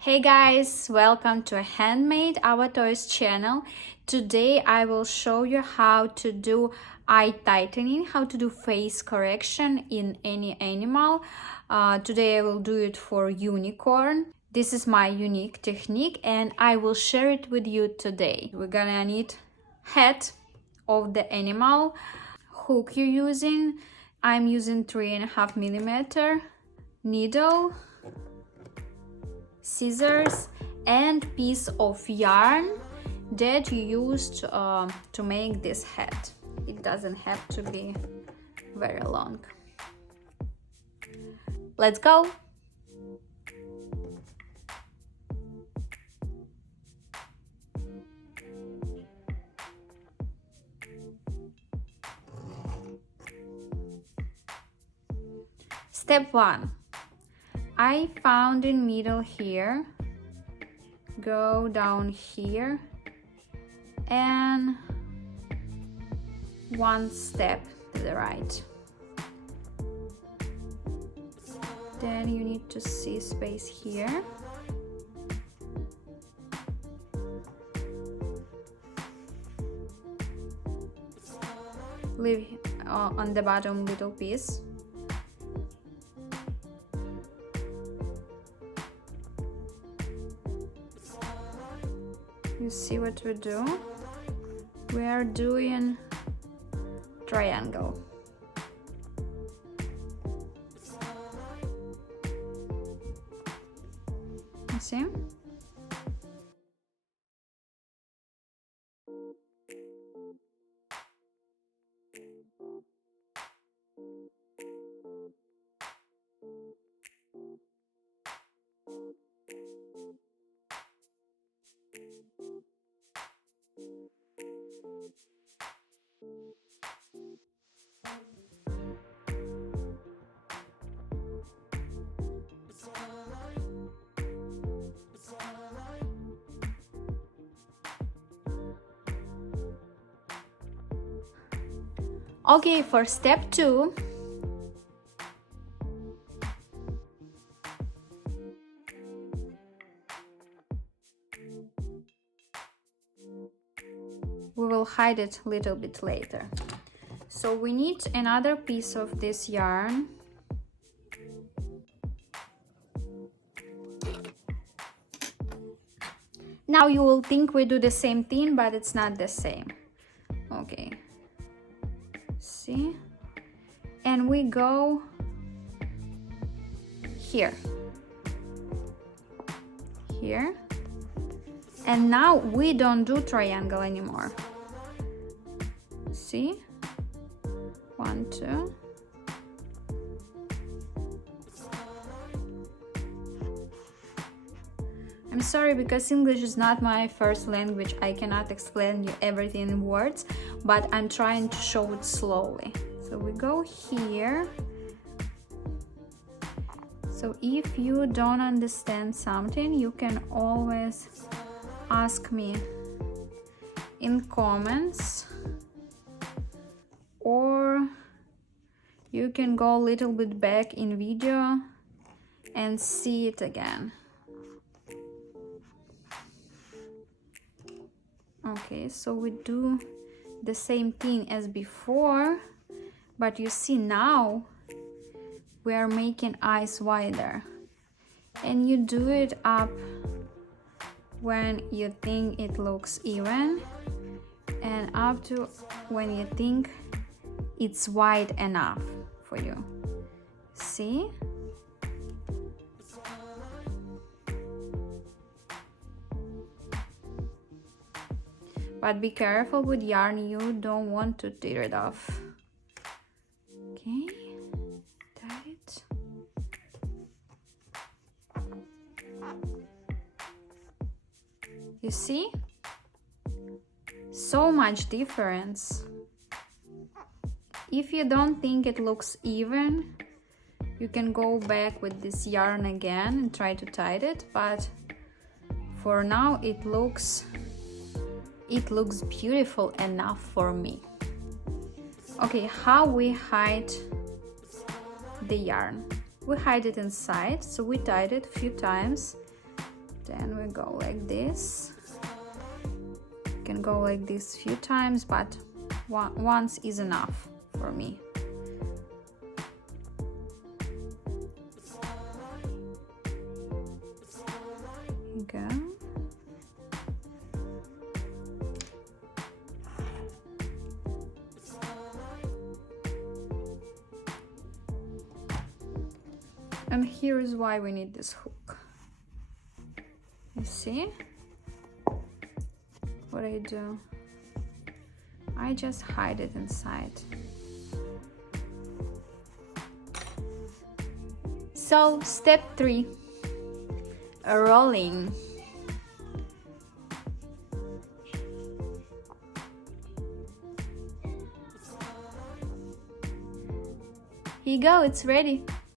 Hey guys, welcome to Handmade, our toys channel. Today I will show you how to do eye tightening, how to do face correction in any animal. Today I will do it for unicorn. This is my unique technique and I will share it with you today. We're gonna need head of the animal, hook you're using. I'm using 3.5 millimeter needle, scissors, and piece of yarn that you used to make this head. It doesn't have to be very long. Let's go! Step 1. I found in middle here, go down here and one step to the right. Then you need to see space here. Leave on the bottom little piece. You see what we do? We are doing triangle. You see? Okay, for step 2, we will hide it a little bit later. So we need another piece of this yarn. Now you will think we do the same thing, but it's not the same. Okay. See? And we go here. Here. And now we don't do triangle anymore. See? 1, 2. I'm sorry because English is not my first language. I cannot explain you everything in words, but I'm trying to show it slowly. So we go here. So if you don't understand something, you can always ask me in comments, or you can go a little bit back in video and see it again. Okay, so we do the same thing as before, but you see now we are making eyes wider, and you do it up when you think it looks even and up to when you think it's wide enough for you. See? But be careful with yarn, you don't want to tear it off. Okay, tie it. You see? So much difference. If you don't think it looks even, you can go back with this yarn again and try to tie it, but for now it looks beautiful enough for me. Okay, how we hide the yarn? We hide it inside, so we tied it a few times Then we go like this. You can go like this few times, but once is enough for me. Here you go. And here is why we need this hook. You see what I do? I just hide it inside. So step 3, rolling. Here you go, it's ready.